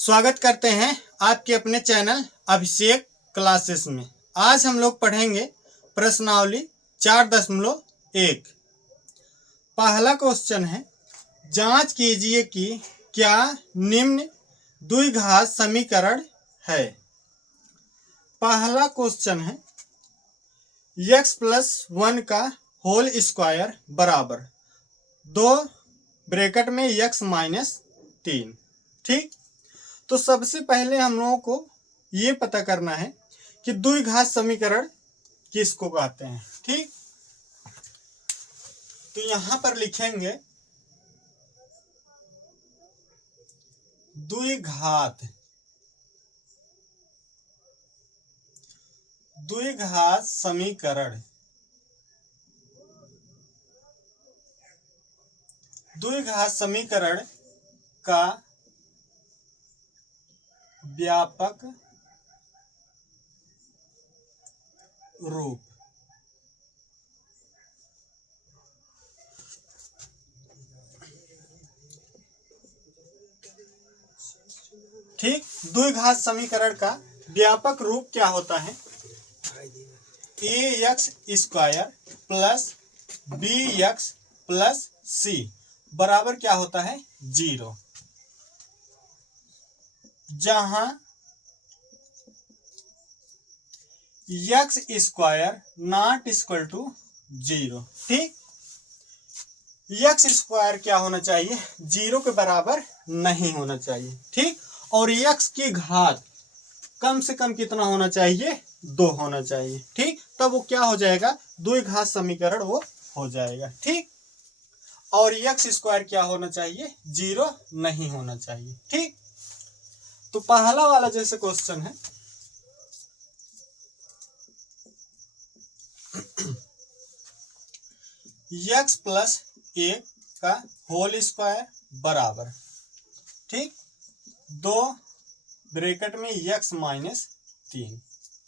स्वागत करते हैं आपके अपने चैनल अभिषेक क्लासेस में। आज हम लोग पढ़ेंगे प्रश्नावली 4.1। पहला क्वेश्चन है, जांच कीजिए कि क्या निम्न द्विघात समीकरण है। पहला क्वेश्चन है, x+1 का होल स्क्वायर बराबर 2 ब्रैकेट में x-3। ठीक, तो सबसे पहले हम लोगों को ये पता करना है कि द्विघात समीकरण किसको कहते हैं। ठीक, तो यहां पर लिखेंगे द्विघात समीकरण। द्विघात समीकरण का व्यापक रूप। ठीक, द्विघात समीकरण का व्यापक रूप क्या होता है? ax² plus bx plus c बराबर क्या होता है? 0। जहां x² नॉट इक्वल टू 0। ठीक, x² क्या होना चाहिए? 0 के बराबर नहीं होना चाहिए। ठीक, और x की घात कम से कम कितना होना चाहिए? 2 होना चाहिए। ठीक, तब वो क्या हो जाएगा? द्विघात समीकरण वो हो जाएगा। ठीक, और x² क्या होना चाहिए? 0 नहीं होना चाहिए। ठीक, तो पहला वाला जैसे क्वेश्चन है, x+1 का होल स्क्वायर बराबर, ठीक, 2 ब्रैकेट में x-3।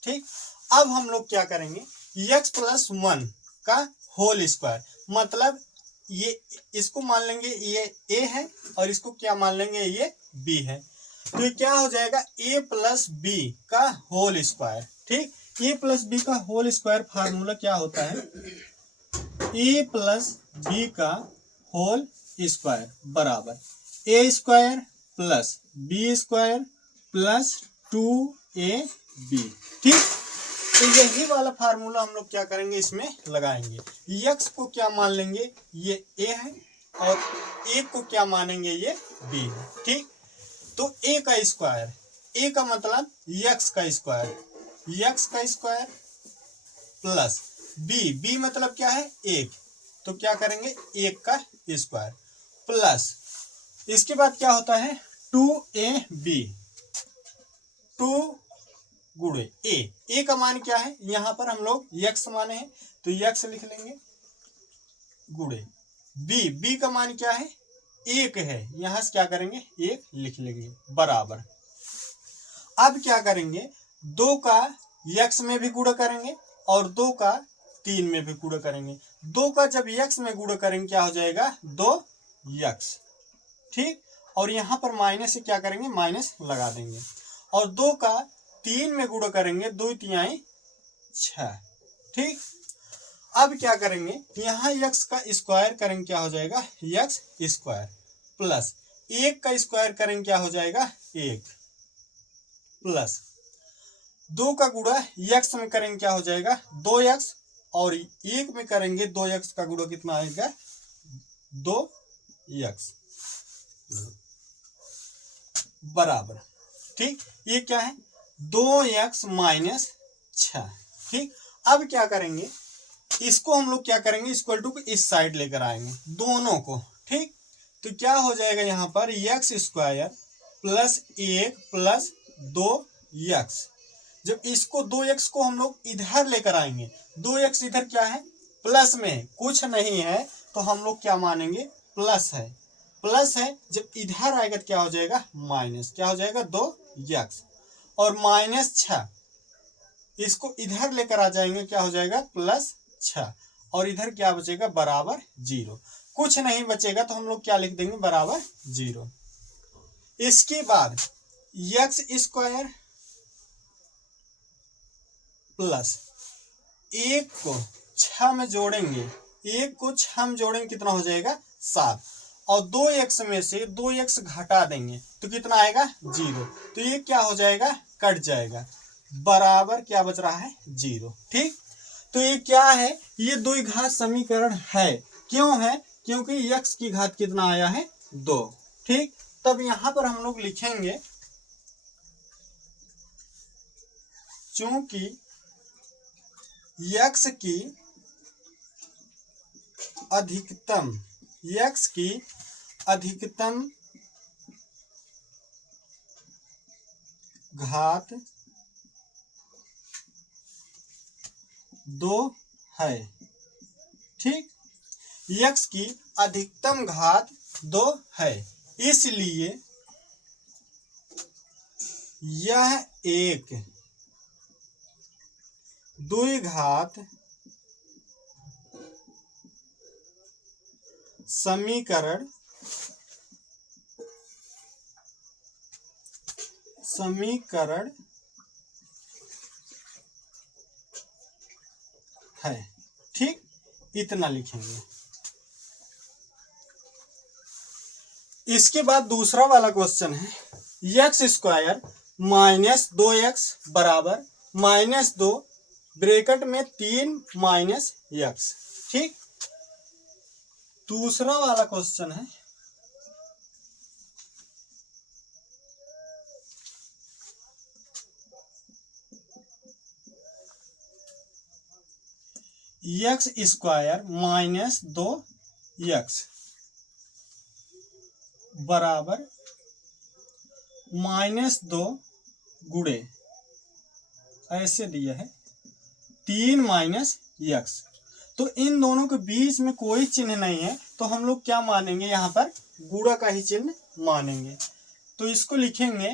ठीक, अब हम लोग क्या करेंगे? x+1 का होल स्क्वायर मतलब ये इसको मान लेंगे ये a है और इसको क्या मान लेंगे? ये b है। तो ये क्या हो जाएगा? a+b का होल स्क्वायर। ठीक, a+b का होल स्क्वायर फार्मूला क्या होता है? a+b का होल स्क्वायर बराबर a² plus b² plus 2ab। ठीक, तो यही वाला फार्मूला हम लोग क्या करेंगे? इसमें लगाएंगे। x को क्या मान लेंगे? ये a है और a को क्या मानेंगे? ये b है। ठीक, तो a का स्क्वायर, a का मतलब x का स्क्वायर प्लस b मतलब क्या है? 1, तो क्या करेंगे? 1 का स्क्वायर प्लस इसके बाद क्या होता है? 2ab, 2 गुणे a का मान क्या है? यहां पर हम लोग x माने हैं तो x लिख लेंगे, गुणे b का मान क्या है? 1 है, यहां से क्या करेंगे? 1 लिख लेंगे बराबर। अब क्या करेंगे? 2 का x में भी गुणा करेंगे और 2 का 3 में भी गुणा करेंगे। 2 का जब x में गुणा करेंगे क्या हो जाएगा? 2x। ठीक, और यहां पर माइनस से क्या करेंगे? माइनस लगा देंगे। और 2 का 3 में गुणा करेंगे, 2×3 6। ठीक, अब क्या करेंगे? यहां x का स्क्वायर करेंगे, क्या हो जाएगा? x² प्लस 1 का स्क्वायर करेंगे, क्या हो जाएगा? 1 प्लस 2 का गुणा x में करेंगे, क्या हो जाएगा? 2x और 1 में करेंगे 2x का गुणा कितना आएगा? 2x बराबर। ठीक, ये क्या है? 2x minus 6। ठीक, अब क्या करेंगे? इसको हम लोग क्या करेंगे? इक्वल टू इस साइड लेकर आएंगे दोनों को। ठीक, तो क्या हो जाएगा? यहां पर x² प्लस 1 प्लस 2x। जब इसको 2x को हम लोग इधर लेकर आएंगे, 2x इधर क्या है? प्लस में, कुछ नहीं है तो हम लोग क्या मानेंगे? प्लस है। प्लस है, जब इधर आएगा तो क्या हो जाएगा? माइनस। क्या हो जाएगा? 2x और माइनस 6, इसको इधर लेकर आ जाएंगे, क्या हो जाएगा? प्लस 6 और इधर क्या बचेगा? बराबर 0। कुछ नहीं बचेगा तो हम लोग क्या लिख देंगे? बराबर 0। इसके बाद एक्स स्क्वायर प्लस एक को 6 में जोड़ेंगे, एक को 6 में जोड़ेंगे कितना हो जाएगा 7, और 2x में से 2x घटा देंगे तो कितना आएगा 0। तो ये क्या हो जाएगा, कट जाएगा, बराबर क्या बच रहा है 0। ठीक, तो ये क्या है, ये द्विघात समीकरण है। क्यों है, क्योंकि x की घात कितना आया है 2। ठीक, तब यहां पर हम लोग लिखेंगे चूंकि x की अधिकतम घात 2 है। ठीक, x की अधिकतम घात 2 है, इसलिए यह एक द्विघात समीकरण है। ठीक, इतना लिखेंगे। इसके बाद दूसरा वाला क्वेश्चन है, एक्स स्क्वायर माइनस 2x बराबर -2 ब्रैकेट में 3 माइनस एक्स। ठीक, दूसरा वाला क्वेश्चन है एक्स स्क्वायर माइनस 2x बराबर -2 गुणे, ऐसे दिया है 3 माइनस एक्स। तो इन दोनों के बीच में कोई चिन्ह नहीं है, तो हम लोग क्या मानेंगे, यहाँ पर गुणा का ही चिन्ह मानेंगे। तो इसको लिखेंगे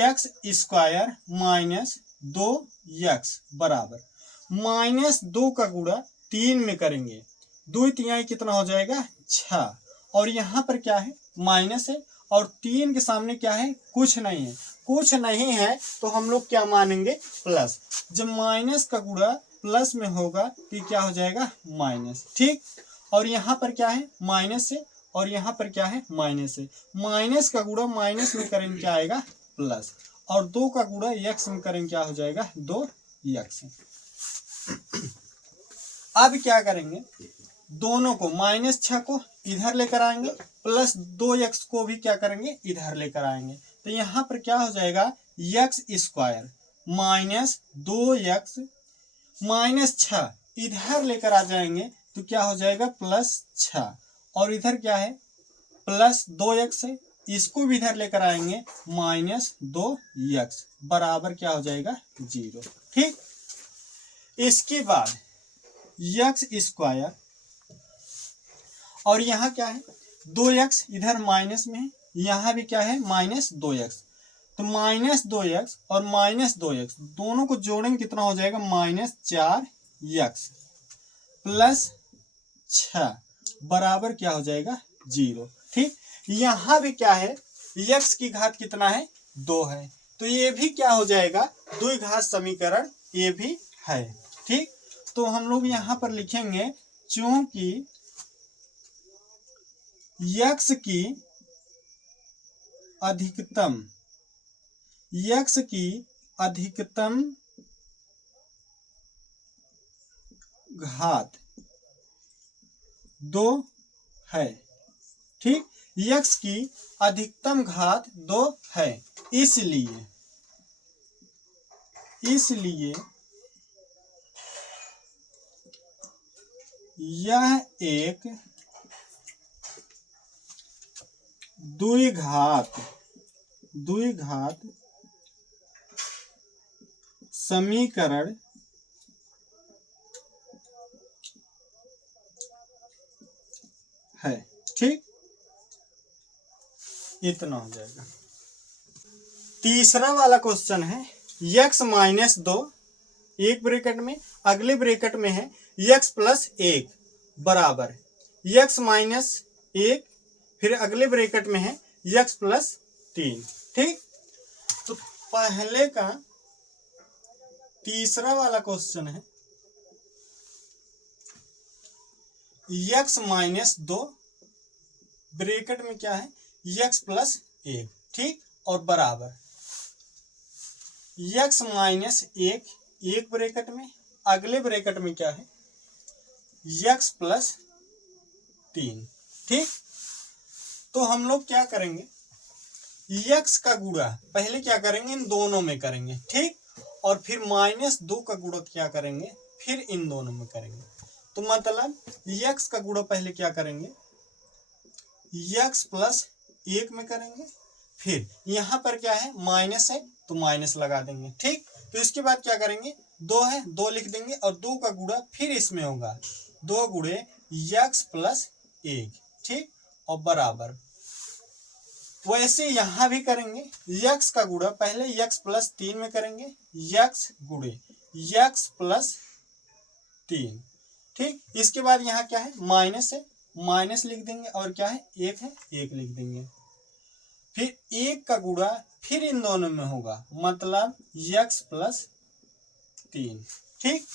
एक्स स्क्वायर माइनस 2x बराबर -2 का गुणा 3 में करेंगे, 2 तिहाई कितना हो जाएगा 6, और यहाँ पर क्या है माइनस है, और 3 के सामने क्या है, कुछ नहीं है। कुछ नहीं है तो हम लोग क्या मानेंगे प्लस। जब माइनस का गुणा प्लस में होगा तो क्या हो जाएगा माइनस। ठीक, और यहाँ पर क्या है माइनस है, और यहाँ पर क्या है माइनस है। माइनस का गुणा माइनस में करेंगे क्या आएगा प्लस, और 2 का गुणा x में करेंगे क्या हो जाएगा 2x। अब क्या करेंगे, दोनों को -6 को इधर लेकर आएंगे, प्लस 2x को भी क्या करेंगे इधर लेकर आएंगे। तो यहाँ पर क्या हो जाएगा एक्स स्क्वायर माइनस 2x -6 इधर लेकर आ जाएंगे तो क्या हो जाएगा +6, और इधर क्या है प्लस 2x है, इसको भी इधर लेकर आएंगे -2x बराबर क्या हो जाएगा 0। ठीक, इसके बाद एक्स स्क्वायर, और यहाँ क्या है 2x इधर माइनस में है, यहाँ भी क्या है -2x, तो -2x और -2x दोनों को जोड़ेंगे कितना हो जाएगा -4x प्लस 6 बराबर क्या हो जाएगा 0। ठीक, यहाँ भी क्या है x की घात कितना है 2 है, तो ये भी क्या हो जाएगा द्विघात समीकरण, ये भी है। ठीक, तो हम लोग यहाँ पर लिखेंगे चूंकि x की अधिकतम घात 2 है। ठीक, x की अधिकतम घात 2 है, इसलिए यह एक द्विघात समीकरण है। ठीक, इतना हो जाएगा। तीसरा वाला क्वेश्चन है x -2 एक ब्रैकेट में, अगले ब्रैकेट में है x + 1 बराबर x -1, फिर अगले ब्रैकेट में है x + 3। ठीक, पहले का तीसरा वाला क्वेश्चन है x माइनस 2 ब्रैकेट में क्या है x प्लस 1, ठीक, और बराबर x माइनस 1 एक ब्रैकेट में, अगले ब्रैकेट में क्या है x प्लस 3, ठीक। तो हम लोग क्या करेंगे x का गुणा पहले क्या करेंगे इन दोनों में करेंगे, ठीक, और फिर -2 का गुणा क्या करेंगे फिर इन दोनों में करेंगे। तो मतलब x का गुणा पहले क्या करेंगे x प्लस 1 में करेंगे, फिर यहाँ पर क्या है माइनस है तो माइनस लगा देंगे, ठीक। तो इसके बाद क्या करेंगे 2 है 2 लिख देंगे और 2 का गुणा फिर इसमें होगा 2 गुणे x प्लस 1, ठीक, और बराबर वैसे यहां भी करेंगे x का गुणा पहले x प्लस 3 में करेंगे x गुणे x प्लस 3, ठीक। इसके बाद यहाँ क्या है माइनस है माइनस लिख देंगे और क्या है 1 है 1 लिख देंगे, फिर 1 का गुणा फिर इन दोनों में होगा मतलब x प्लस 3, ठीक।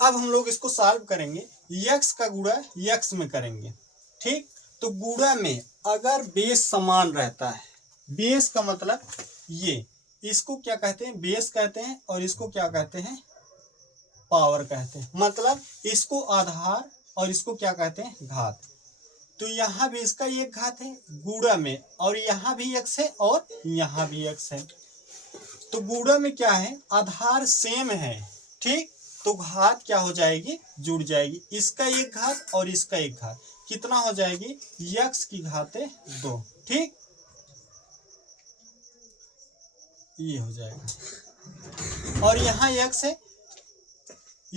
अब हम लोग इसको सॉल्व करेंगे x का गुणा x में करेंगे, ठीक। तो गुणा में अगर बेस समान रहता है, बेस का मतलब ये इसको क्या कहते हैं बेस कहते हैं और इसको क्या कहते हैं पावर कहते हैं, मतलब इसको आधार और इसको क्या कहते हैं घात। तो यहाँ भी इसका एक घात है गुणा में और यहाँ भी x है और यहाँ भी x है। तो गुणा में क्या है आधार सेम है, ठीक, तो घात क्या हो जाएगी जुड़ जाएगी, इसका एक घात और इसका एक घात कितना हो जाएगी x की घात 2, ठीक, ये हो जाएगा। और यहाँ x है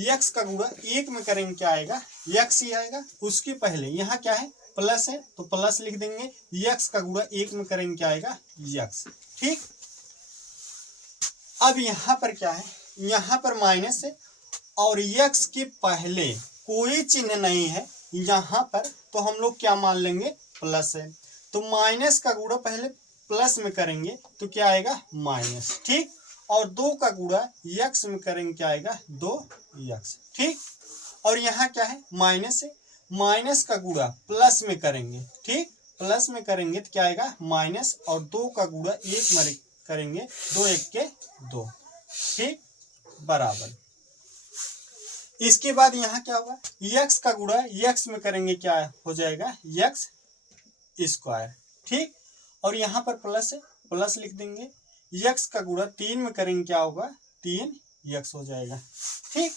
x का गुणा 1 में करेंगे क्या आएगा x ही आएगा, उसके पहले यहाँ क्या है प्लस है तो प्लस लिख देंगे, x का गुणा 1 में करेंगे क्या आएगा x, ठीक। अब यहाँ पर क्या है यहाँ पर माइनस है और x के पहले कोई चिन्ह नहीं है यहाँ पर, तो हम लोग क्या मान लेंगे प्लस है। तो माइनस का गुणा पहले प्लस में करेंगे तो क्या आएगा माइनस, ठीक, और 2 का गुणा x में करेंगे क्या आएगा 2x, ठीक। और यहाँ क्या है माइनस है माइनस का गुणा प्लस में करेंगे, ठीक, प्लस में करेंगे तो क्या आएगा माइनस और 2 का गुणा 1 में करेंगे 2 1 के 2, ठीक, बराबर। इसके बाद यहाँ क्या होगा x का गुणा x में करेंगे क्या हो जाएगा x स्क्वायर, ठीक, और यहाँ पर प्लस है प्लस लिख देंगे, x का गुणा 3 में करेंगे क्या होगा 3x हो जाएगा, ठीक।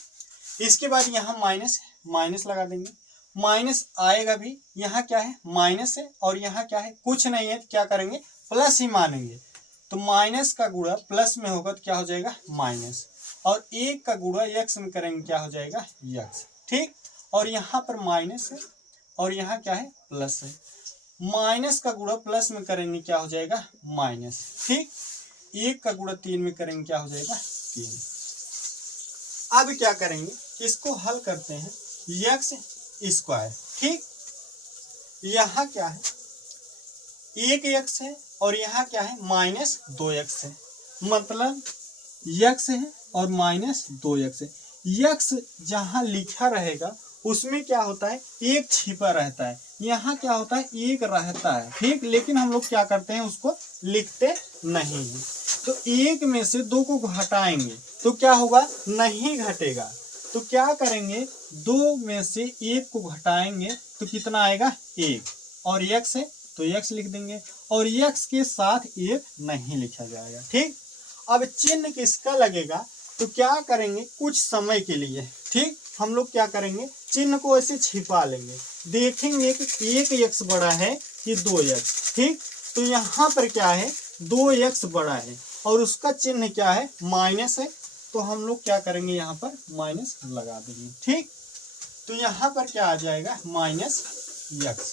इसके बाद यहाँ माइनस माइनस लगा देंगे, माइनस आएगा भी, यहाँ क्या है माइनस है और यहाँ क्या है कुछ नहीं है तो क्या करेंगे प्लस ही मानेंगे। तो माइनस का गुणा प्लस में होगा तो क्या हो जाएगा माइनस और 1 का गुणा x में करेंगे क्या हो जाएगा x, ठीक, और यहाँ पर माइनस है और यहाँ क्या है प्लस है, माइनस का गुणा प्लस में करेंगे क्या हो जाएगा माइनस, ठीक, 1 का गुणा 3 में करेंगे क्या हो जाएगा 3। अब क्या करेंगे इसको हल करते हैं x स्क्वायर, ठीक, यहाँ क्या है 1x है और यहाँ क्या है -2x है, मतलब x है और -2x है। x जहाँ लिखा रहेगा उसमें क्या होता है एक छिपा रहता है, यहाँ क्या होता है एक रहता है, ठीक, लेकिन हम लोग क्या करते हैं उसको लिखते नहीं है। तो 1 में से 2 को घटाएंगे तो क्या होगा नहीं घटेगा, तो क्या करेंगे 2 में से 1 को घटाएंगे तो कितना आएगा 1 और x है तो x लिख देंगे और x के साथ 1 नहीं लिखा जाएगा, ठीक। अब चिन्ह किसका लगेगा तो क्या करेंगे कुछ समय के लिए, ठीक, हम लोग क्या करेंगे चिन्ह को ऐसे छिपा लेंगे, देखेंगे कि 1x बड़ा है कि 2x, ठीक। तो यहाँ पर क्या है 2x बड़ा है और उसका चिन्ह क्या है माइनस है, तो हम लोग क्या करेंगे यहाँ पर माइनस लगा देंगे, ठीक। तो यहाँ पर क्या आ जाएगा -x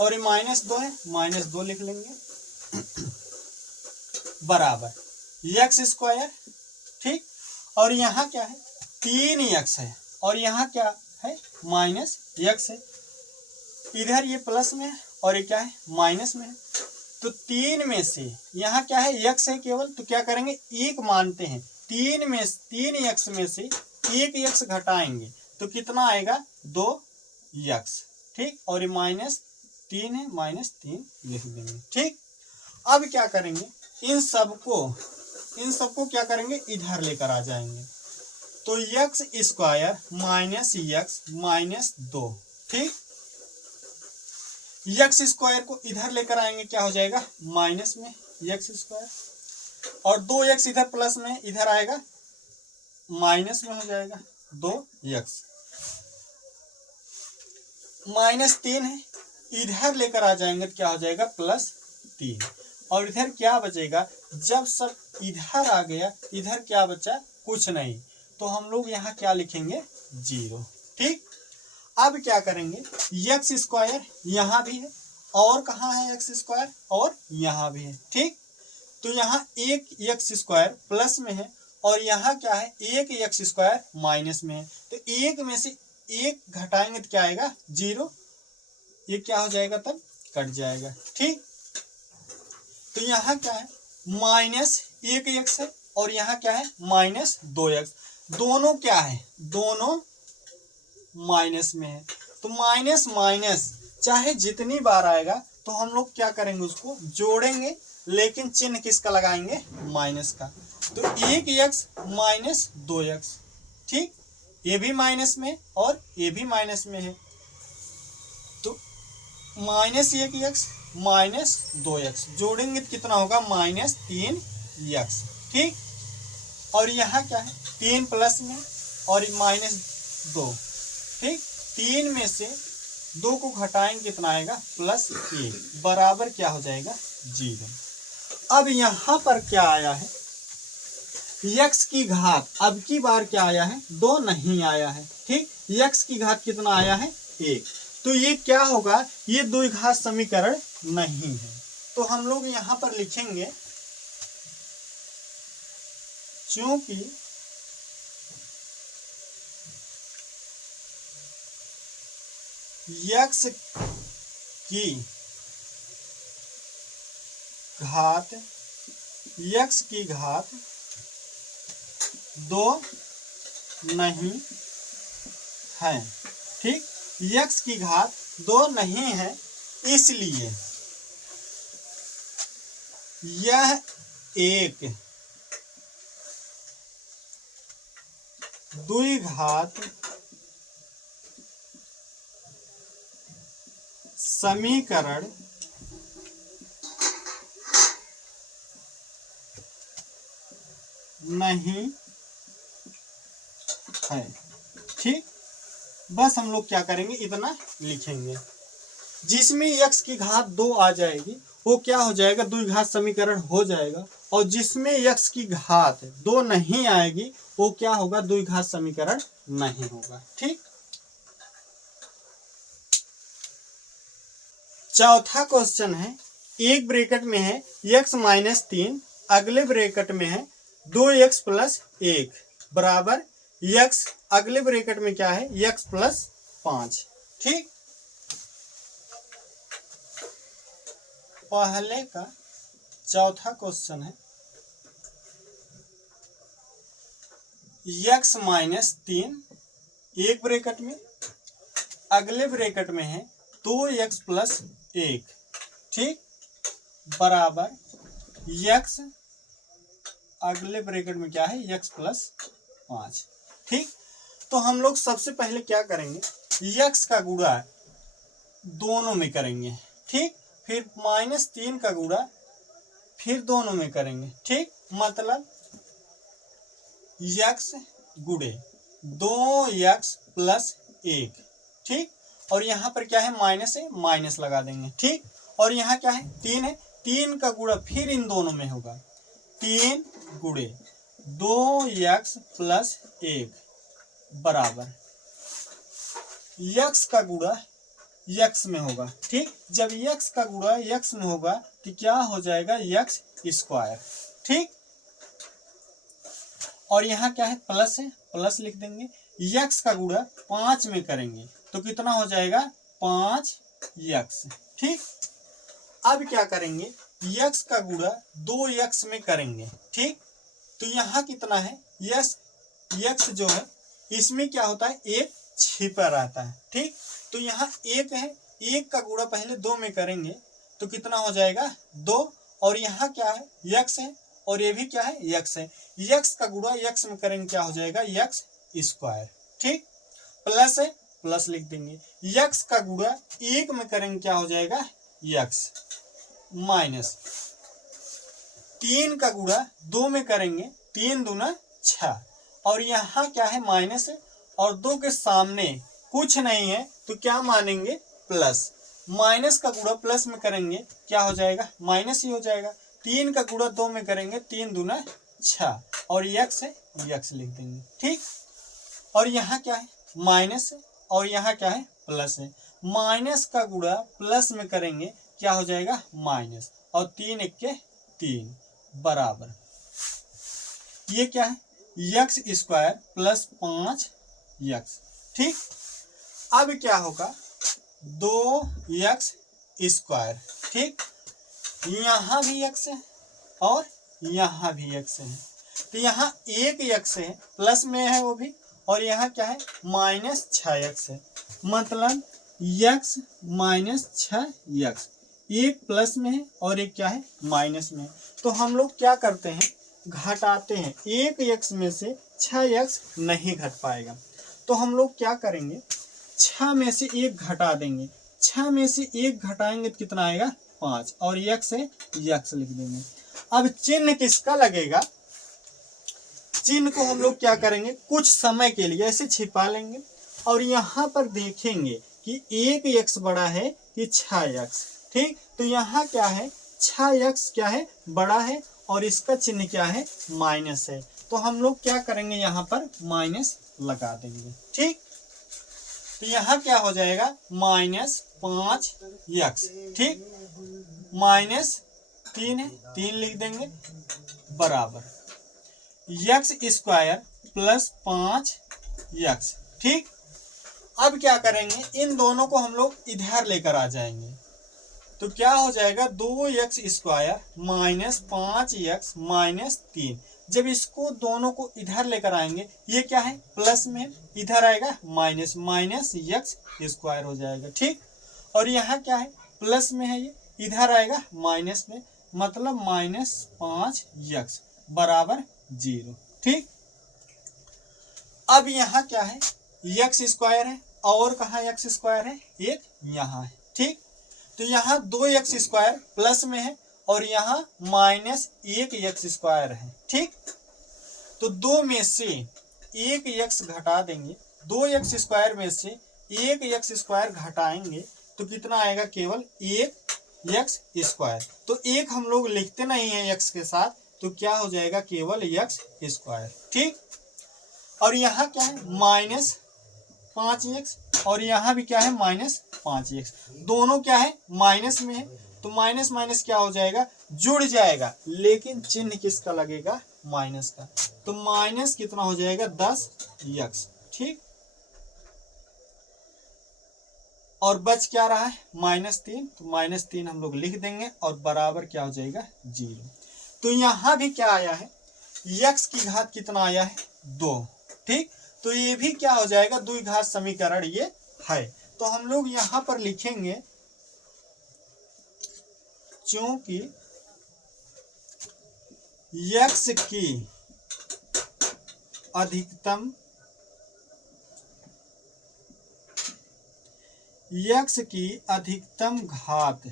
और ये -2 है -2 लिख लेंगे बराबर x स्क्वायर, ठीक, और यहाँ क्या है 3x है और यहाँ क्या है -x है, इधर ये प्लस में है और ये क्या है माइनस में है, तो 3 में से यहाँ क्या है, x है केवल, तो क्या करेंगे, 1 मानते हैं। 3x में से 1x घटाएंगे तो कितना आएगा, 2x। ठीक, और ये -3 है, -3 लिख देंगे। ठीक, अब क्या करेंगे, इन सबको क्या करेंगे, इधर लेकर आ जाएंगे। तो x स्क्वायर -x -2। ठीक, x स्क्वायर को इधर लेकर आएंगे, क्या हो जाएगा, माइनस में x स्क्वायर, और 2x इधर प्लस में, इधर आएगा माइनस में हो जाएगा 2x। -3 है, इधर लेकर आ जाएंगे तो क्या हो जाएगा, +3। और इधर क्या बचेगा, जब सब इधर आ गया, इधर क्या बचा, कुछ नहीं, तो हम लोग यहाँ क्या लिखेंगे, 0। ठीक, अब क्या करेंगे, x स्क्वायर यहाँ भी है, और कहाँ है x स्क्वायर, और यहाँ भी है। ठीक, तो यहाँ 1x स्क्वायर प्लस में है, और यहाँ क्या है, 1x स्क्वायर माइनस में है। तो 1 में से 1 घटाएंगे तो क्या आएगा, 0। ये क्या हो जाएगा, तब कट जाएगा। ठीक, तो यहाँ क्या है, -1x है, और यहाँ क्या है, -2x। दोनों क्या है, दोनों माइनस में है। तो माइनस माइनस चाहे जितनी बार आएगा तो हम लोग क्या करेंगे, उसको जोड़ेंगे, लेकिन चिन्ह किसका लगाएंगे, माइनस का। तो 1x -2x। ठीक, ये भी माइनस में और ये भी माइनस में है, तो -1x -2x जोड़ेंगे तो कितना होगा, -3x। ठीक, और यहाँ क्या है, 3 प्लस में और -2। ठीक, 3 में से 2 को घटाएंगे कितना आएगा, +1 बराबर क्या हो जाएगा, 0। अब यहाँ पर क्या आया है, x की घात, अब की बार क्या आया है, 2 नहीं आया है। ठीक, x की घात कितना आया है, 1। तो ये क्या होगा, ये द्विघात समीकरण नहीं है। तो हम लोग यहाँ पर लिखेंगे, चूंकि x की घात 2 नहीं है। ठीक, x की घात 2 नहीं है, इसलिए यह एक द्विघात समीकरण नहीं है। ठीक, बस हम लोग क्या करेंगे, इतना लिखेंगे। जिसमें x की घात 2 आ जाएगी वो क्या हो जाएगा, द्विघात समीकरण हो जाएगा, और जिसमें x की घात 2 नहीं आएगी वो क्या होगा, द्विघात समीकरण नहीं होगा। ठीक, चौथा क्वेश्चन है, एक ब्रैकेट में है x -3, अगले ब्रैकेट में है 2x + 1 बराबर x, अगले ब्रैकेट में क्या है, x + 5। ठीक, पहले का चौथा क्वेश्चन है, x -3 एक ब्रैकेट में, अगले ब्रैकेट में है 2x + 1। ठीक, बराबर x, अगले ब्रैकेट में क्या है, x + 5। ठीक, तो हम लोग सबसे पहले क्या करेंगे, x का गुणा दोनों में करेंगे। ठीक, फिर -3 का गुणा फिर दोनों में करेंगे। ठीक, मतलब x गुणे 2x + 1। ठीक, और यहाँ पर क्या है, माइनस है, माइनस लगा देंगे। ठीक, और यहाँ क्या है, 3 है, 3 का गुणा फिर इन दोनों में होगा, 3 गुणे 2x + 1 बराबर x का गुणा x में होगा। ठीक, जब x का गुणा x में होगा तो क्या हो जाएगा, x स्क्वायर। ठीक, और यहाँ क्या है, प्लस है, प्लस लिख देंगे। x का गुणा 5 में करेंगे तो कितना हो जाएगा, 5x। ठीक, अब क्या करेंगे, यक्स का गुणा 2x में करेंगे, ठीक। तो यहाँ कितना है, यक्स जो है इसमें क्या होता है, एक छिपा रहता है, ठीक। तो यहाँ एक है, एक का गुणा पहले 2 में करेंगे तो कितना हो जाएगा 2, और यहाँ क्या है यक्स है, और ये भी क्या है यक्स है। यक्स का गुणा यक्स में करेंगे क्या हो जाएगा यक्स स्क्वायर, ठीक। प्लस है, प्लस लिख देंगे। यक्स का गुणा 1 में करेंगे क्या हो जाएगा यक्स, माइनस 3 का गुणा 2 में करेंगे 3 दूना 6, और यहाँ क्या है माइनस है, और 2 के सामने कुछ नहीं है तो क्या मानेंगे प्लस। माइनस का गुणा प्लस में करेंगे क्या हो जाएगा माइनस ही हो जाएगा। 3 का गुणा 2 में करेंगे 3 दूना 6, और यक्स है यक्स लिख देंगे, ठीक। और यहाँ क्या है माइनस है, और यहाँ क्या है प्लस है। माइनस का गुणा प्लस में करेंगे क्या हो जाएगा माइनस, और 3 1 3 बराबर, ये क्या है यक्स स्क्वायर प्लस 5x, ठीक। अब क्या होगा 2x स्क्वायर, ठीक। यहाँ भी x है और यहाँ भी x है, तो यहाँ एक x है प्लस में है वो भी, और यहाँ क्या है माइनस 6x है, मतलब x माइनस 6x, एक प्लस में है और एक क्या है माइनस में है। तो हम लोग क्या करते हैं घटाते हैं, एक x में से 6x नहीं घट पाएगा, तो हम लोग क्या करेंगे 6 में से 1 घटा देंगे। 6 में से 1 घटाएंगे तो कितना आएगा 5, और x है x लिख देंगे। अब चिन्ह किसका लगेगा, चिन्ह को हम लोग क्या करेंगे कुछ समय के लिए ऐसे छिपा लेंगे, और यहाँ पर देखेंगे कि एक x बड़ा है कि 6x, ठीक। तो यहाँ क्या है 6x क्या है बड़ा है, और इसका चिन्ह क्या है माइनस है, तो हम लोग क्या करेंगे यहाँ पर माइनस लगा देंगे, ठीक। तो यहाँ क्या हो जाएगा माइनस 5x, ठीक, माइनस 3 है 3 लिख देंगे बराबर यक्स स्क्वायर प्लस 5x, ठीक। अब क्या करेंगे इन दोनों को हम लोग इधर लेकर आ जाएंगे, तो क्या हो जाएगा 2x square minus 5x minus 3। जब इसको दोनों को इधर लेकर आएंगे, ये क्या है प्लस में, इधर आएगा माइनस, माइनस x स्क्वायर हो जाएगा, ठीक। और यहाँ क्या है प्लस में है, ये इधर आएगा माइनस में, मतलब माइनस 5x बराबर 0, ठीक। अब यहाँ क्या है x स्क्वायर है, और कहाँ x स्क्वायर है एक यहाँ है, ठीक। तो यहाँ 2x स्क्वायर प्लस में है, और यहाँ माइनस 1x स्क्वायर है, ठीक। तो 2 में से 1x घटा देंगे, 2x स्क्वायर में से 1x स्क्वायर घटाएंगे तो कितना आएगा केवल 1x स्क्वायर। तो एक हम लोग लिखते नहीं है x के साथ, तो क्या हो जाएगा केवल x स्क्वायर, ठीक। और यहाँ क्या है माइनस 5x, और यहाँ भी क्या है माइनस 5x, दोनों क्या है माइनस में है, तो माइनस माइनस क्या हो जाएगा जुड़ जाएगा, लेकिन चिन्ह किसका लगेगा माइनस का, तो माइनस कितना हो जाएगा 10x, ठीक। और बच क्या रहा है -3, तो -3 हम लोग लिख देंगे, और बराबर क्या हो जाएगा 0। तो यहाँ भी क्या आया है x की घात कितना आया है 2, ठीक। तो ये भी क्या हो जाएगा द्विघात समीकरण ये है। तो हम लोग यहाँ पर लिखेंगे चूंकि x की अधिकतम घात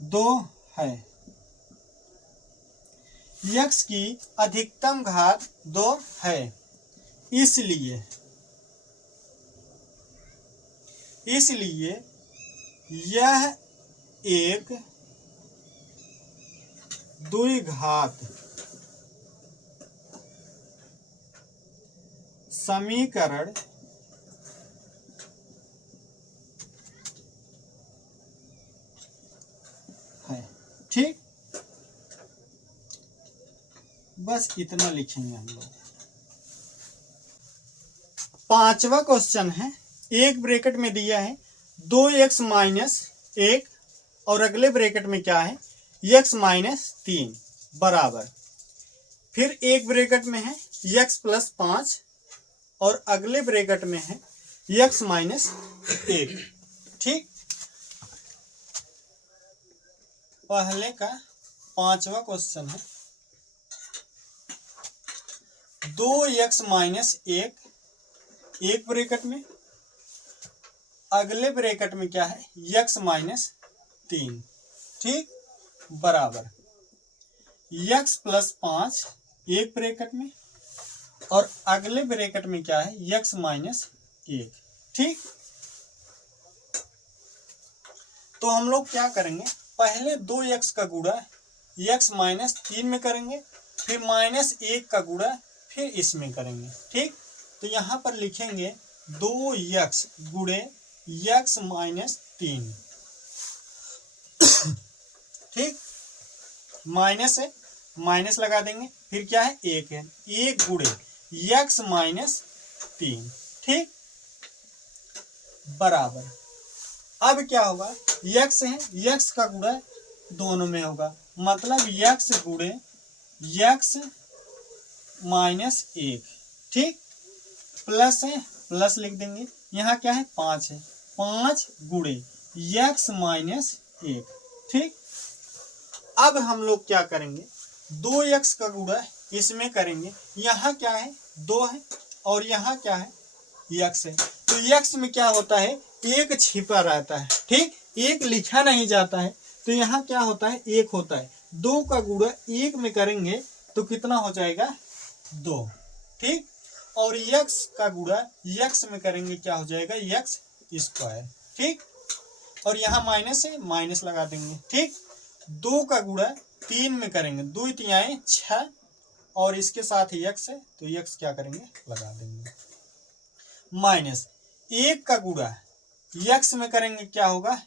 2 है, x की अधिकतम घात 2 है, इसलिए यह एक द्विघात समीकरण है, ठीक। बस इतना लिखेंगे हम लोग। 5वां क्वेश्चन है, एक ब्रैकेट में दिया है 2x माइनस 1 और अगले ब्रैकेट में क्या है x माइनस 3 बराबर, फिर एक ब्रैकेट में है x प्लस 5 और अगले ब्रैकेट में है x माइनस 1। ठीक, पहले का 5वां क्वेश्चन है 2x माइनस 1 एक ब्रैकेट में, अगले ब्रैकेट में क्या है x माइनस 3। ठीक, बराबर x प्लस 5 एक ब्रैकेट में और अगले ब्रैकेट में क्या है x माइनस 1। ठीक, तो हम लोग क्या करेंगे, पहले 2x का गुणा x माइनस 3 में करेंगे, फिर माइनस 1 का गुणा फिर इसमें करेंगे। ठीक, तो यहां पर लिखेंगे 2x गुणे x माइनस 3। ठीक, माइनस है, माइनस लगा देंगे, फिर क्या है 1 है, 1 गुणे x माइनस 3। ठीक, बराबर, अब क्या होगा x है, x का गुणा दोनों में होगा, मतलब x गुणे x माइनस 1। ठीक, प्लस है, प्लस लिख देंगे, यहाँ क्या है 5 है, 5 गुणे x माइनस 1। ठीक, अब हम लोग क्या करेंगे 2x का गुणा इसमें करेंगे, यहाँ क्या है 2 है और यहाँ क्या है x है, तो x में क्या होता है एक छिपा रहता है। ठीक, एक लिखा नहीं जाता है, तो यहाँ क्या होता है 1 होता है, 2 का गुणा 1 में करेंगे तो कितना हो जाएगा 2। ठीक, और x का गुणा x में करेंगे क्या हो जाएगा x स्क्वायर। ठीक, और यहाँ माइनस है, माइनस लगा देंगे। ठीक, 2 का गुणा 3 में करेंगे, 2 तिहाई 6 और इसके साथ ही x है तो x क्या करेंगे लगा देंगे, माइनस 1 का गुणा x में करेंगे क्या होगा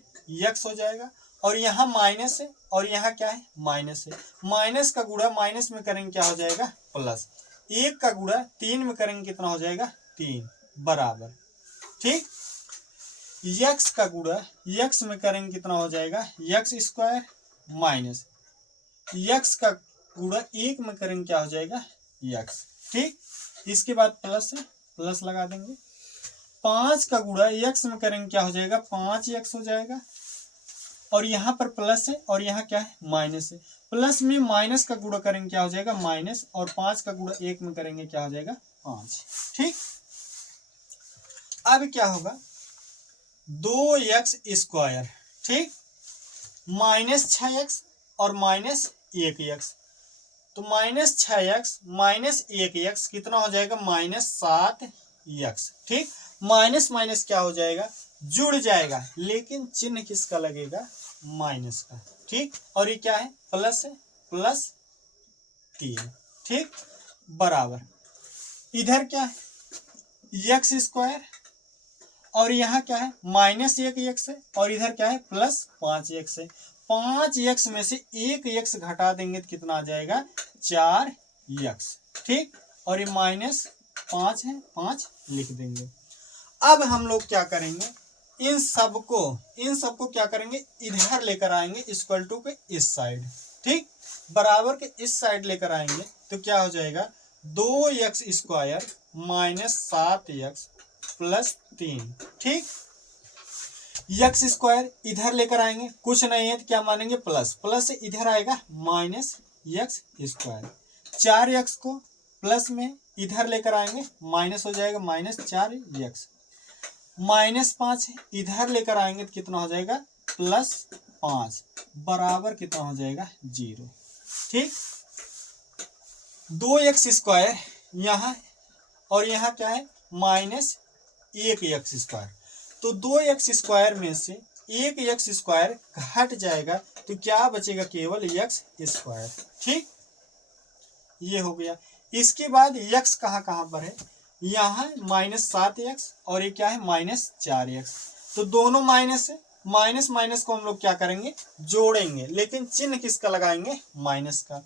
x हो जाएगा, और यहाँ माइनस है और यहाँ क्या है माइनस है, माइनस का गुणा माइनस में करेंगे क्या हो जाएगा प्लस, 1 का गुणा 3 में करेंगे कितना हो जाएगा 3 बराबर। ठीक, x का गुणा x में करेंगे कितना हो जाएगा x स्क्वायर माइनस x का गुणा 1 में करेंगे क्या हो जाएगा x। ठीक, इसके बाद प्लस है, प्लस लगा देंगे, 5 का गुणा x में करेंगे क्या हो जाएगा 5x हो जाएगा, और यहाँ पर प्लस है और यहाँ क्या है माइनस है, प्लस में माइनस का गुणा करेंगे क्या हो जाएगा माइनस, और 5 का गुणा 1 में करेंगे क्या हो जाएगा 5। ठीक, अब क्या होगा 2x स्क्वायर, ठीक, माइनस 6x और माइनस 1x, तो माइनस 6x माइनस 1x कितना हो जाएगा माइनस 7x। ठीक, माइनस माइनस क्या हो जाएगा जुड़ जाएगा, लेकिन चिन्ह किसका लगेगा माइनस का। ठीक, और ये क्या है प्लस है, प्लस 3। ठीक, बराबर, इधर क्या है x स्क्वायर और यहाँ क्या है माइनस 1x है और इधर क्या है प्लस 5x है, 5x में से 1x घटा देंगे तो कितना आ जाएगा 4x। ठीक, और ये माइनस 5 है, 5 लिख देंगे। अब हम लोग क्या करेंगे इन सबको क्या करेंगे इधर लेकर आएंगे इक्वल टू के इस साइड। ठीक, बराबर के इस साइड लेकर आएंगे तो क्या हो जाएगा 2x square minus 7x plus 3। ठीक, x स्क्वायर इधर लेकर आएंगे, कुछ नहीं है तो क्या मानेंगे प्लस, प्लस से इधर आएगा माइनस x स्क्वायर, 4x को प्लस में इधर लेकर आएंगे माइनस हो जाएगा माइनस 4x, माइनस 5 इधर लेकर आएंगे तो कितना हो जाएगा प्लस 5 बराबर कितना हो जाएगा 0। ठीक, 2x स्क्वायर यहाँ और यहाँ क्या है माइनस 1x स्क्वायर, तो 2x स्क्वायर में से 1x स्क्वायर घट जाएगा तो क्या बचेगा केवल x स्क्वायर। ठीक, ये हो गया। इसके बाद x कहाँ कहाँ पर है, यहाँ माइनस 7x और ये क्या है माइनस 4x, तो दोनों माइनस है, माइनस माइनस को हम लोग क्या करेंगे जोड़ेंगे, लेकिन चिन्ह किसका लगाएंगे माइनस का,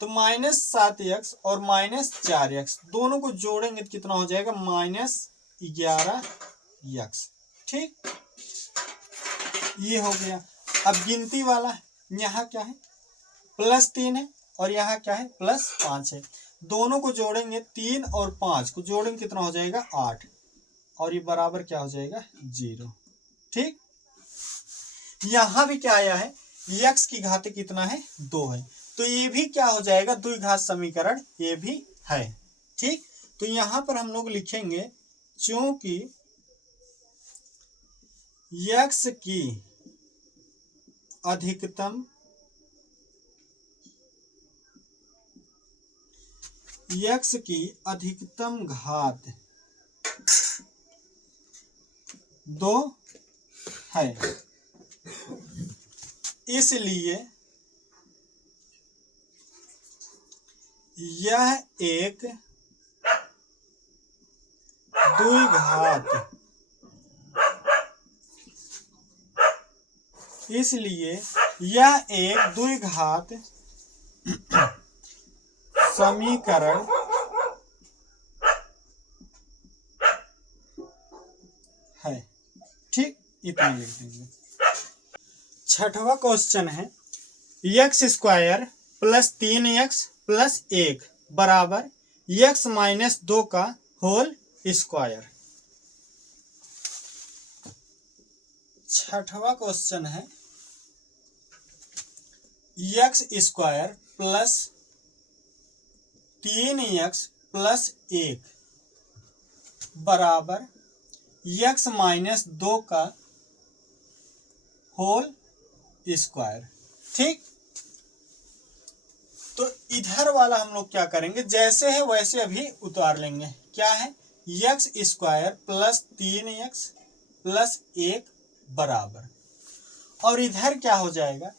तो माइनस 7x और माइनस 4x दोनों को जोड़ेंगे तो कितना हो जाएगा माइनस 11x। ठीक, ये हो गया। अब गिनती वाला यहाँ क्या है, +3 है और यहाँ क्या है, +5 है। दोनों को जोड़ेंगे, 3 और 5 को जोड़ेंगे कितना हो जाएगा, 8, और ये बराबर क्या हो जाएगा, 0। ठीक, यहाँ भी क्या आया है, x की घात कितना है, 2 है, तो ये भी क्या हो जाएगा, द्विघात समीकरण ये भी है। ठीक, तो यहाँ पर हम लोग लिखेंगे चूंकि x की अधिकतम घात 2 है, इसलिए यह एक द्विघात समीकरण है। ठीक, इतना लिख देंगे। छठवां क्वेश्चन है x² + 3x + 1 बराबर x - 2 का होल स्क्वायर। छठवां क्वेश्चन है x² + 3x + 1 बराबर x - 2 का होल स्क्वायर। ठीक, तो इधर वाला हम लोग क्या करेंगे, जैसे है वैसे अभी उतार लेंगे। क्या है, x² + 3x + 1 बराबर, और इधर क्या हो जाएगा,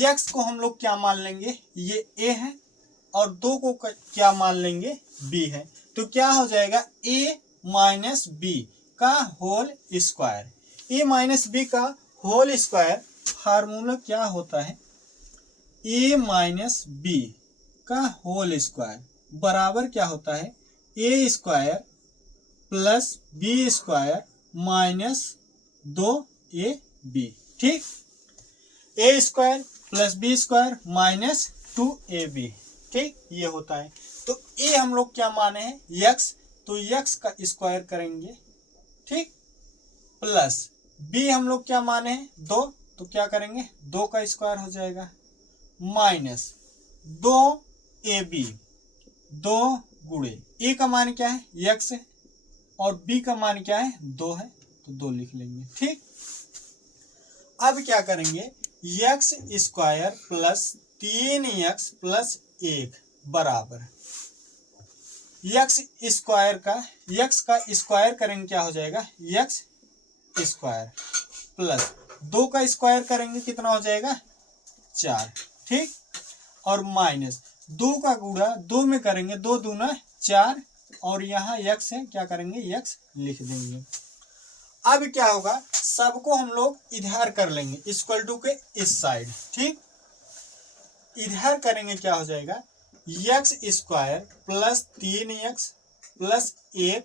x को हम लोग क्या मान लेंगे, ये a है, और 2 को क्या मान लेंगे, b है, तो क्या हो जाएगा, a - b का होल स्क्वायर। a - b का होल स्क्वायर फार्मूला क्या होता है, a - b का होल स्क्वायर बराबर क्या होता है, a² + b² - 2ab। ठीक, a² + b² - 2ab। ठीक, ये होता है। तो a हम लोग क्या माने हैं, x, तो x का स्क्वायर करेंगे। ठीक, प्लस b हम लोग क्या माने हैं, 2, तो क्या करेंगे, 2 का स्क्वायर हो जाएगा, माइनस 2ab, 2 गुणे a का मान क्या है, x है, और b का मान क्या है, 2 है, तो 2 लिख लेंगे। ठीक, अब क्या करेंगे, x² + 3x + 1 बराबर x² का स्क्वायर करेंगे, क्या हो जाएगा, x² + 2 का स्क्वायर करेंगे, कितना हो जाएगा, 4। ठीक, और माइनस 2 का गुणा 2 में करेंगे, 2 दूना 4, और यहाँ x है, क्या करेंगे, x लिख देंगे। अब क्या होगा, सबको हम लोग इधर कर लेंगे, = के इस साइड। ठीक, इधर करेंगे, क्या हो जाएगा, x² + 3x + 1,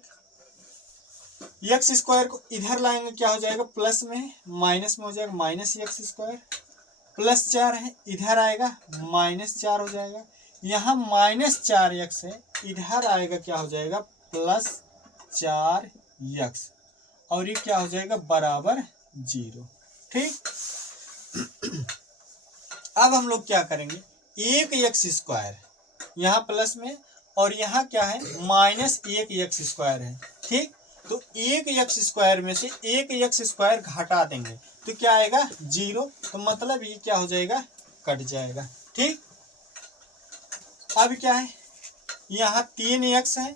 x² को इधर लाएंगे, क्या हो जाएगा, प्लस में माइनस में हो जाएगा, -x² +4 है, इधर आएगा -4 हो जाएगा, यहाँ -4x है, इधर आएगा, क्या हो जाएगा, +4x, और ये क्या हो जाएगा, बराबर 0। ठीक, अब हम लोग क्या करेंगे, 1x² यहाँ प्लस में, और यहाँ क्या है, -1x² है। ठीक, तो 1x² में से 1x² घटा देंगे, तो क्या आएगा, 0, तो मतलब ये क्या हो जाएगा, कट जाएगा। ठीक, अब क्या है, यहाँ 3x है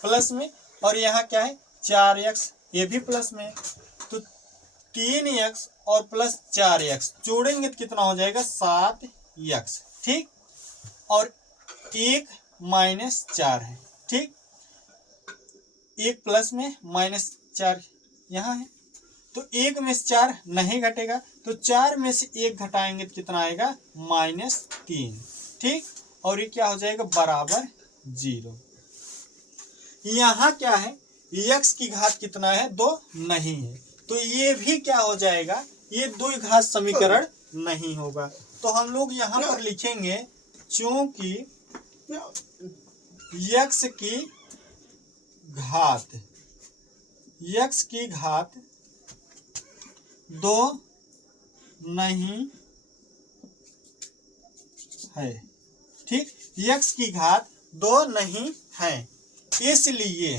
प्लस में, और यहाँ क्या है, 4x, ये भी प्लस में, तो 3x और प्लस 4x जोड़ेंगे तो कितना हो जाएगा, 7x। ठीक, और 1 - 4 है। ठीक, 1 प्लस में -4 यहाँ है, तो 1 में से 4 नहीं घटेगा, तो 4 में से 1 घटाएंगे तो कितना आएगा, -3। ठीक, और ये क्या हो जाएगा, बराबर 0। यहाँ क्या है, x की घात कितना है, 2 नहीं है, तो ये भी क्या हो जाएगा, ये द्विघात समीकरण नहीं होगा। तो हम लोग यहाँ पर लिखेंगे चूंकि x की घात 2 नहीं है, ठीक, x की घात 2 नहीं है, इसलिए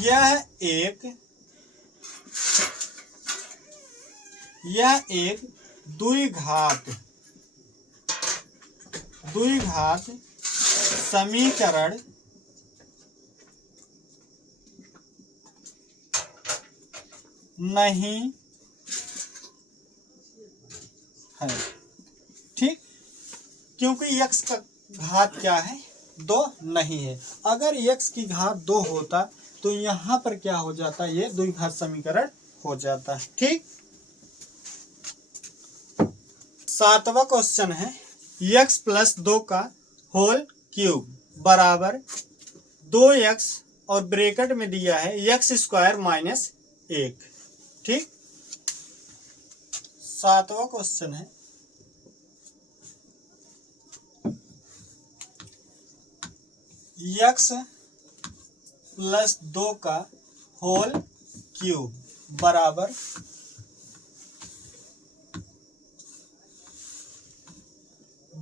यह एक द्विघात समीकरण नहीं है, ठीक, क्योंकि x का घात क्या है 2 नहीं है। अगर x की घात 2 होता तो यहाँ पर क्या हो जाता, ये द्विघात समीकरण हो जाता, ठीक। 7वां क्वेश्चन है x प्लस 2 का होल क्यूब बराबर 2x और ब्रैकेट में दिया है x स्क्वायर माइनस 1, ठीक। 7वां क्वेश्चन है x प्लस 2 का होल क्यूब बराबर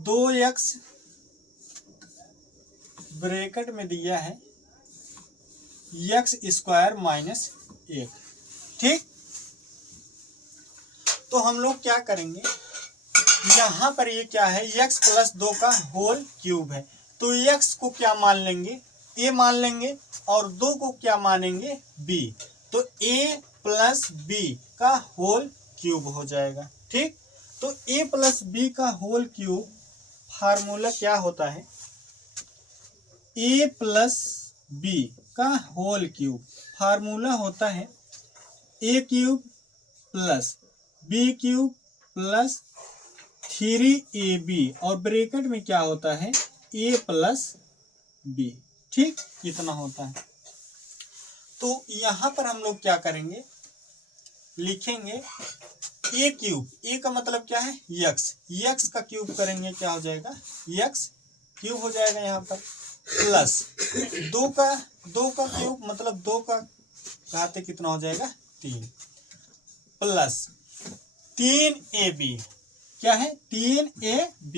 2x ब्रैकेट में दिया है x स्क्वायर माइनस 1, ठीक। तो हम लोग क्या करेंगे, यहाँ पर ये क्या है x प्लस 2 का होल क्यूब है, तो x को क्या मान लेंगे, a मान लेंगे, और 2 को क्या मानेंगे, b, तो a प्लस b का होल क्यूब हो जाएगा, ठीक। तो a प्लस b का होल क्यूब फार्मूला क्या होता है, a प्लस b का होल क्यूब फार्मूला होता है a cube plus b cube plus 3ab, और ब्रैकेट में क्या होता है a प्लस b, ठीक, इतना होता है। तो यहाँ पर हम लोग क्या करेंगे, लिखेंगे a क्यूब, a का मतलब क्या है x का क्यूब करेंगे, क्या हो जाएगा x क्यूब हो जाएगा यहाँ पर, प्लस 2 का क्यूब मतलब 2 का घाते कितना हो जाएगा 3, प्लस 3ab, क्या है 3ab,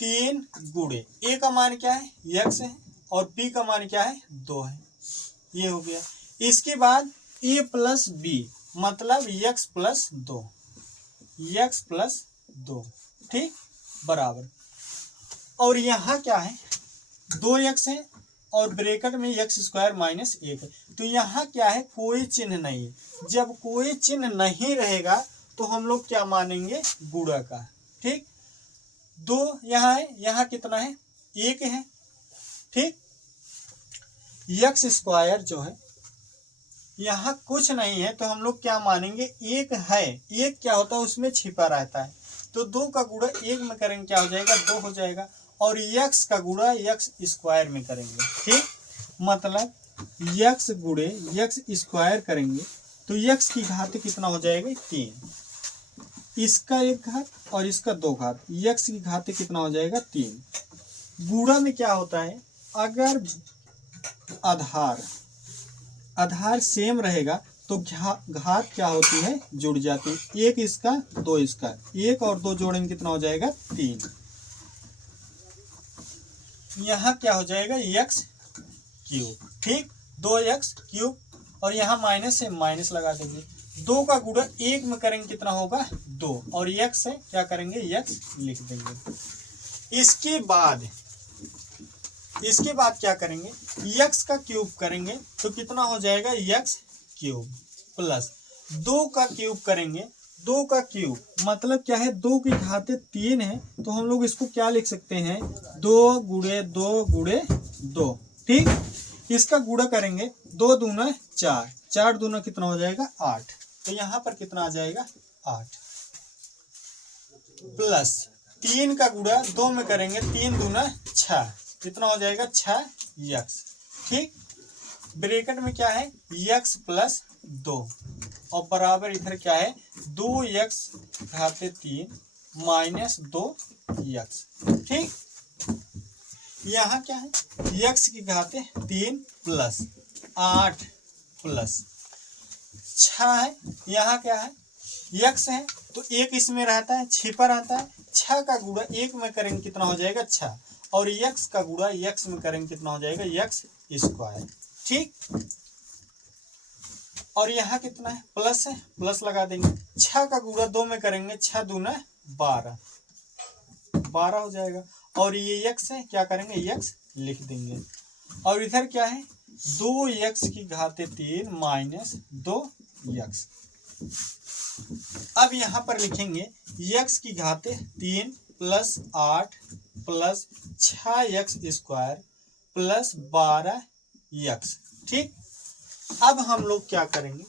3 गुणे a का मान क्या है x है और b का मान क्या है 2 है, ये हो गया। इसके बाद a प्लस b मतलब x प्लस 2, ठीक, बराबर, और यहाँ क्या है 2x है और ब्रैकेट में x स्क्वायर माइनस 1 है, तो यहाँ क्या है कोई चिन्ह नहीं है। जब कोई चिन्ह नहीं रहेगा तो हम लोग क्या मानेंगे, गुणा का, ठीक। 2 यहाँ है, यहाँ कितना है 1 है, ठीक। x स्क्वायर जो है यहाँ कुछ नहीं है, तो हम लोग क्या मानेंगे 1 है, 1 क्या होता है उसमें छिपा रहता है, तो 2 का गुणा 1 में करेंगे क्या हो जाएगा 2 हो जाएगा, और x का गुणा x स्क्वायर में करेंगे, ठीक, मतलब x गुणे x स्क्वायर करेंगे तो x की घात कितना हो जाएगा 3, इसका 1 घात और इसका 2 घात, x की घात कितना हो जाएगा 3। गुणा में क्या होता है, अगर आधार सेम रहेगा तो घात क्या होती है, जुड़ जाती है, 1 इसका 2 इसका, 1 और 2 जोड़ेंगे कितना हो जाएगा 3, यहाँ क्या हो जाएगा x क्यूब, ठीक, 2x क्यूब, और यहाँ माइनस है माइनस लगा देंगे, 2 का गुणा 1 में करेंगे कितना होगा 2, और x है क्या करेंगे x लिख देंगे। इसके बाद क्या करेंगे, x का क्यूब करेंगे तो कितना हो जाएगा x क्यूब, प्लस 2 का क्यूब करेंगे, 2 का क्यूब मतलब क्या है 2 की घाते 3 है, तो हम लोग इसको क्या लिख सकते हैं 2 गुणे 2 गुणे 2, ठीक। इसका गुणा करेंगे 2 दूना 4, 4 दूना कितना हो जाएगा 8, तो यहाँ पर कितना आ जाएगा 8, प्लस 3 का गुणा 2 में करेंगे 3 दूना 6, कितना हो जाएगा 6x, ठीक। ब्रैकेट में क्या है x प्लस 2, और बराबर इधर क्या है 2x⁻³ माइनस 2x। ठीक, यहाँ क्या है x⁻³ प्लस 8 प्लस 6 है। यहाँ क्या है x है तो एक इसमें रहता है, छिपा रहता है। 6 का गुणा 1 में करेंगे कितना हो जाएगा 6, और x का गुणा x में करेंगे कितना हो जाएगा x²। ठीक, और यहाँ कितना है प्लस है, प्लस लगा देंगे। 6 का गुणा 2 में करेंगे 6 दूना 12 हो जाएगा, और ये x है क्या करेंगे x लिख देंगे। और इधर क्या है 2x⁻³ माइनस 2x। अब यहाँ पर लिखेंगे x⁻³ plus 8 plus 6x² plus 12x। ठीक, अब हम लोग क्या करेंगे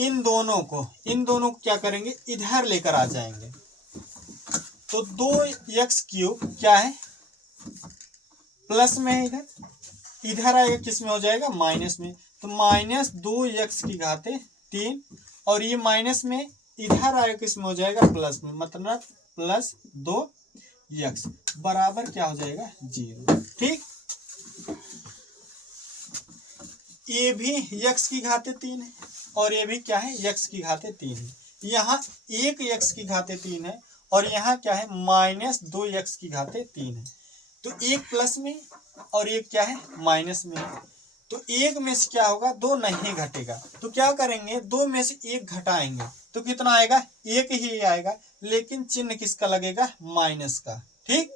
इन दोनों को क्या करेंगे इधर लेकर आ जाएंगे। तो 2x³ क्या है प्लस में है, इधर आएगा किस में हो जाएगा माइनस में, तो माइनस 2x⁻³ और ये माइनस में इधर आएगा किस में हो जाएगा प्लस में, मतलब प्लस 2x बराबर क्या हो जाएगा 0। ठीक, ये भी x⁻³ है और ये भी क्या है x⁻³ है। यहाँ एक x⁻³ है और यहाँ क्या है माइनस 2x⁻³ है। तो एक प्लस में और एक क्या है माइनस में है, तो एक में से क्या होगा 2 नहीं घटेगा, तो क्या करेंगे 2 में से 1 घटाएंगे तो कितना आएगा 1 ही आएगा, लेकिन चिन्ह किसका लगेगा माइनस का। ठीक,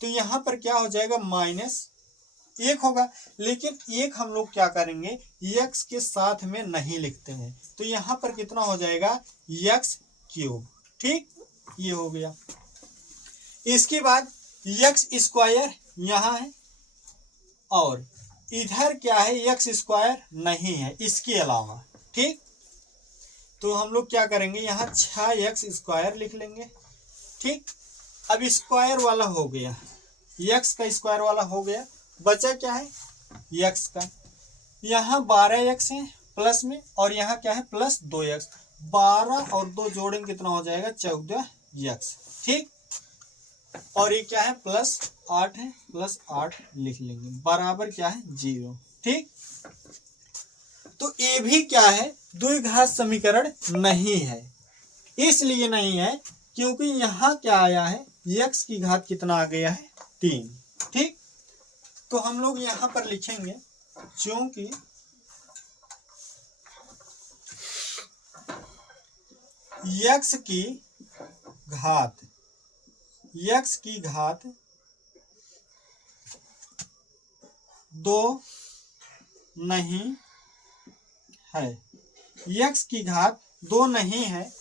तो यहाँ पर क्या हो जाएगा -1 होगा, लेकिन 1 हम लोग क्या करेंगे x के साथ में नहीं लिखते हैं, तो यहाँ पर कितना हो जाएगा x³। ठीक, ये हो गया। इसके बाद x² यहाँ है और इधर क्या है x² नहीं है इसके अलावा। ठीक, तो हम लोग क्या करेंगे यहाँ 6x² लिख लेंगे। ठीक, अब स्क्वायर वाला हो गया, x का स्क्वायर वाला हो गया, बचा क्या है x का। यहाँ 12x है प्लस में और यहाँ क्या है प्लस 2x, 12 और 2 जोड़ेंगे कितना हो जाएगा 14x। ठीक, और ये क्या है प्लस 8 है, प्लस 8 लिख लेंगे बराबर क्या है 0। ठीक, तो ये भी क्या है द्विघात समीकरण नहीं है, इसलिए नहीं है क्योंकि यहाँ क्या आया है x की घात कितना आ गया है 3। ठीक, तो हम लोग यहाँ पर लिखेंगे क्योंकि x की घात 2 नहीं है, x की घात 2 नहीं है,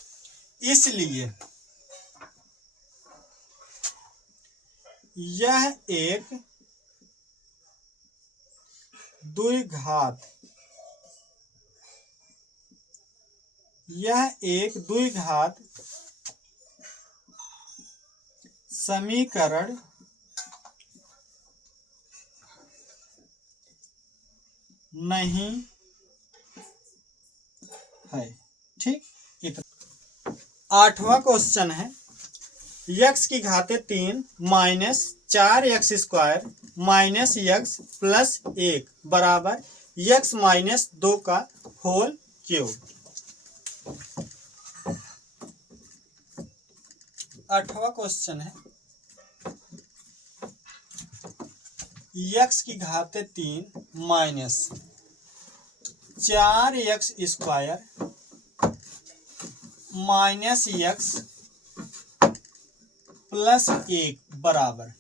इसलिए यह एक द्विघात समीकरण नहीं है। ठीक, इतना 8वां क्वेश्चन है x की घात 3 minus 4x² minus x plus 1 बराबर x माइनस 2 का होल क्यूब। 8वां क्वेश्चन है x की घात 3 minus 4x² minus x plus 1 बराबर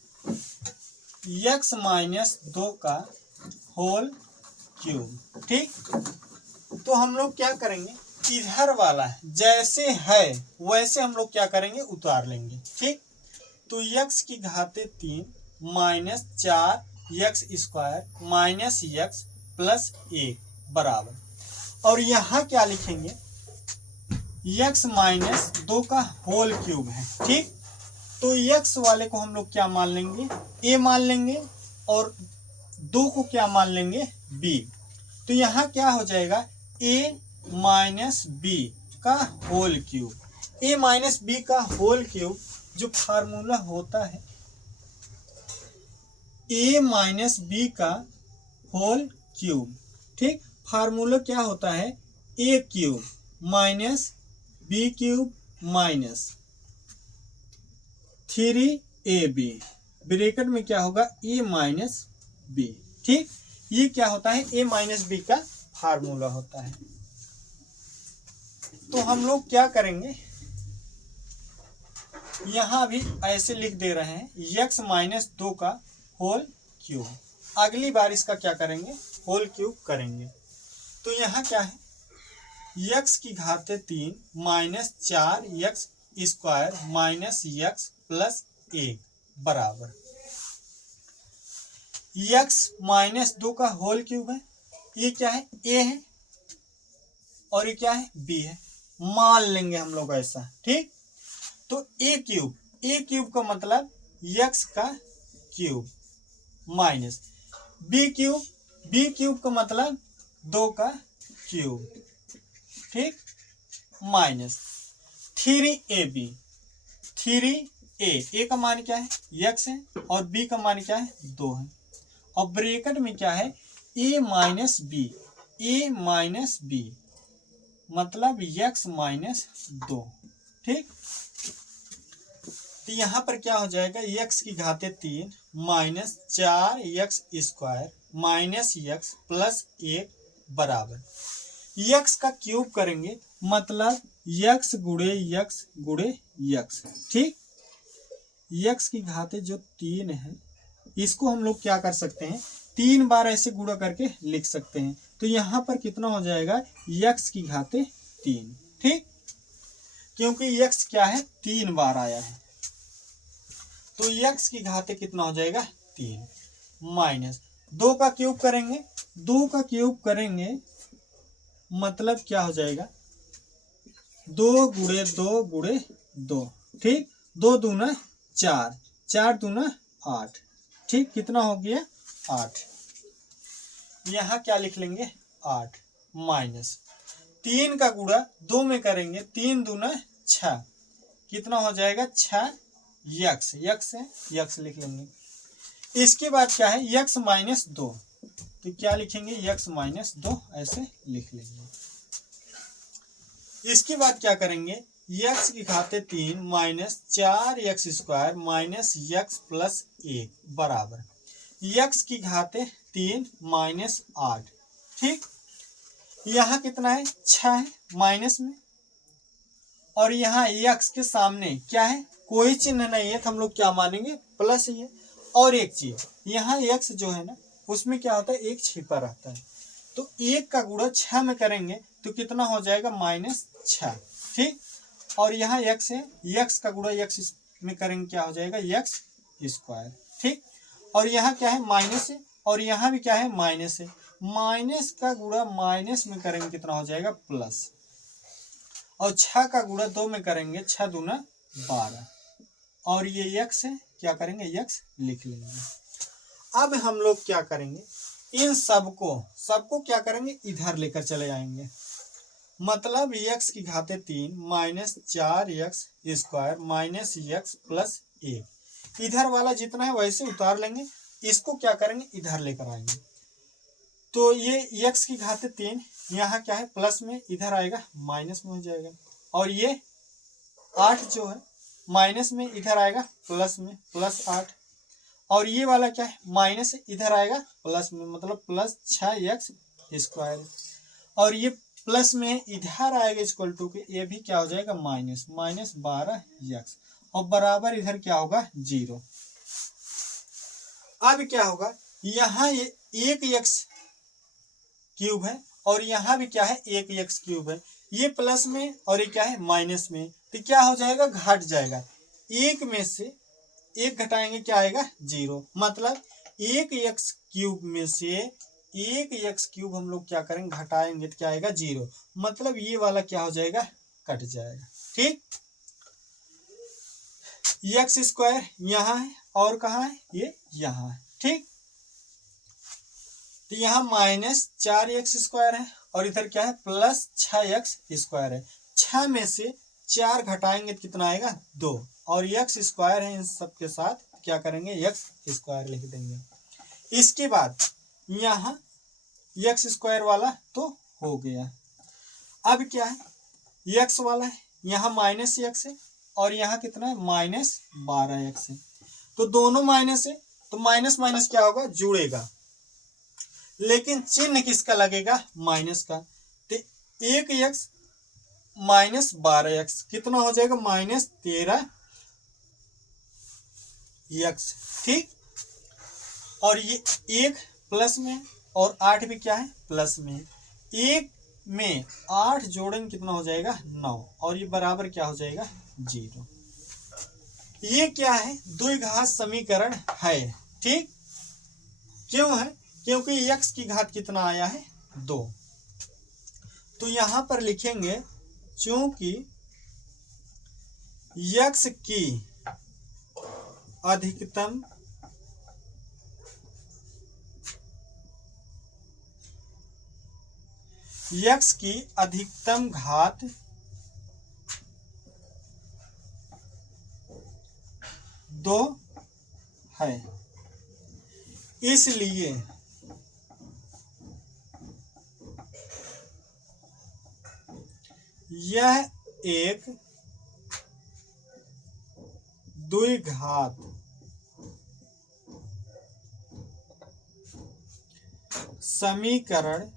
x माइनस 2 का होल क्यूब। ठीक, तो हम लोग क्या करेंगे इधर वाला जैसे है वैसे हम लोग क्या करेंगे उतार लेंगे। ठीक, तो x की घात 3 minus 4x² minus x plus 1 बराबर, और यहाँ क्या लिखेंगे x माइनस 2 का होल क्यूब है। ठीक, तो x वाले को हम लोग क्या मान लेंगे a मान लेंगे और 2 को क्या मान लेंगे b। तो यहाँ क्या हो जाएगा a माइनस बी का whole cube. A minus B का होल क्यूब जो फार्मूला होता है ए माइनस बी का होल क्यूब, ठीक। फार्मूला क्या होता है, A cube minus B cube minus 3ab, bracket में क्या होगा ए माइनस बी, ठीक। ये क्या होता है, ए माइनस बी का फार्मूला होता है। तो हम लोग क्या करेंगे, यहां भी ऐसे लिख दे रहे हैं x माइनस 2 का होल क्यूब। अगली बार इसका क्या करेंगे, होल क्यूब करेंगे। तो यहाँ क्या है, x की घाते 3 minus 4x square minus x plus 1 बराबर x माइनस 2 का होल क्यूब है। ये क्या है, a है और ये क्या है, b है। मान लेंगे हम लोग ऐसा, ठीक। तो a क्यूब का मतलब x का क्यूब माइनस b क्यूब का मतलब 2 का क्यूब, ठीक, माइनस 3ab, 3a का मान क्या है, x है और b का मान क्या है, 2 है। और ब्रैकेट में क्या है, a माइनस b मतलब x माइनस 2, ठीक। तो यहाँ पर क्या हो जाएगा, x की घाते 3 minus 4x square minus x plus 1 बराबर x का क्यूब करेंगे मतलब x गुणे x, ठीक। x की घाते जो 3 है इसको हम लोग क्या कर सकते हैं, 3 बार ऐसे गुणा करके लिख सकते हैं। तो यहाँ पर कितना हो जाएगा, x की घाते 3, ठीक, क्योंकि x क्या है, 3 बार आया है। तो x की घाते कितना हो जाएगा, 3 माइनस 2 का क्यूब करेंगे, 2 का क्यूब करेंगे मतलब क्या हो जाएगा, 2 गुणे 2, ठीक। 2 दूना 4, 4 दूना 8, ठीक। कितना हो गया, 8। यहाँ क्या लिख लेंगे, 8 माइनस 3 का गुणा 2 में करेंगे, 3 दूना 6, कितना हो जाएगा, 6 x लिख लेंगे। इसके बाद क्या है, x माइनस 2, तो क्या लिखेंगे, x माइनस 2 ऐसे लिख लेंगे। इसके बाद क्या करेंगे, x की घाते 3 minus 4x square minus x plus 1 बराबर x की घाते 3 माइनस 8, ठीक। यहाँ कितना है, 6 है माइनस में, और यहाँ x के सामने क्या है, कोई चिन्ह नहीं है, तो हम लोग क्या मानेंगे, प्लस ही है। और एक चीज यहाँ x जो है ना उसमें क्या होता है, एक छिपा रहता है। तो 1 का गुणा 6 में करेंगे तो कितना हो जाएगा, -6, ठीक। और यहाँ x है, x का गुणा x में करेंगे क्या हो जाएगा, x स्क्वायर, ठीक। और यहाँ क्या है, माइनस है और यहाँ भी क्या है, माइनस है। माइनस का गुणा माइनस में करेंगे कितना हो जाएगा, प्लस। और 6 का गुणा 2 में करेंगे, 6 दूना 12, और ये x है, क्या करेंगे, x लिख लेंगे। अब हम लोग क्या करेंगे, इन सबको क्या करेंगे, इधर लेकर चले आएंगे। मतलब x की घाते 3 minus 4x square minus x plus 1, इधर वाला जितना है वैसे उतार लेंगे, इसको क्या करेंगे, इधर लेकर आएंगे। तो ये x की घाते 3 यहाँ क्या है, प्लस में, इधर आएगा माइनस में हो जाएगा। और ये 8 जो है माइनस में, इधर आएगा प्लस में, प्लस 8। और ये वाला क्या है, माइनस है, इधर आएगा प्लस में, मतलब प्लस 6x स्क्वायर। और ये प्लस में इधर आएगा इक्वल टू के, ये भी क्या हो जाएगा, माइनस 12x, और बराबर इधर क्या होगा, 0। अब क्या होगा, यहाँ ये 1x क्यूब है और यहाँ भी क्या है, 1x क्यूब है। ये प्लस में और ये क्या है, माइनस में, तो क्या हो जाएगा, घट जाएगा। 1 में से 1 घटाएंगे क्या आएगा, 0। मतलब 1x क्यूब में से 1x क्यूब हम लोग क्या करेंगे, घटाएंगे तो क्या आएगा, 0। मतलब ये वाला क्या हो जाएगा, कट जाएगा, ठीक। x स्क्वायर यहाँ है और कहाँ है, ये यहाँ है, ठीक। तो यहाँ -4x स्क्वायर है और इधर क्या है प्लस 6x² है। 6 में से 4 घटाएंगे तो कितना आएगा 2, और x² है इन सब के साथ क्या करेंगे x² लिख देंगे। इसके बाद यहाँ x² वाला तो हो गया। अब क्या है x वाला है, यहाँ -x है और यहाँ कितना है -12x है। तो दोनों माइनस है तो माइनस माइनस क्या होगा जुड़ेगा, लेकिन चिन्ह किसका लगेगा माइनस का। तो 1x -12x कितना हो जाएगा -13x। ठीक, और ये 1 प्लस में और 8 भी क्या है प्लस में। 1 में 8 जोड़ेंगे कितना हो जाएगा 9, और ये बराबर क्या हो जाएगा 0। ये क्या है द्विघात समीकरण है। ठीक, क्यों है क्योंकि x की घात कितना आया है 2। तो यहां पर लिखेंगे चूंकि x की अधिकतम घात 2 है, इसलिए यह एक द्विघात समीकरण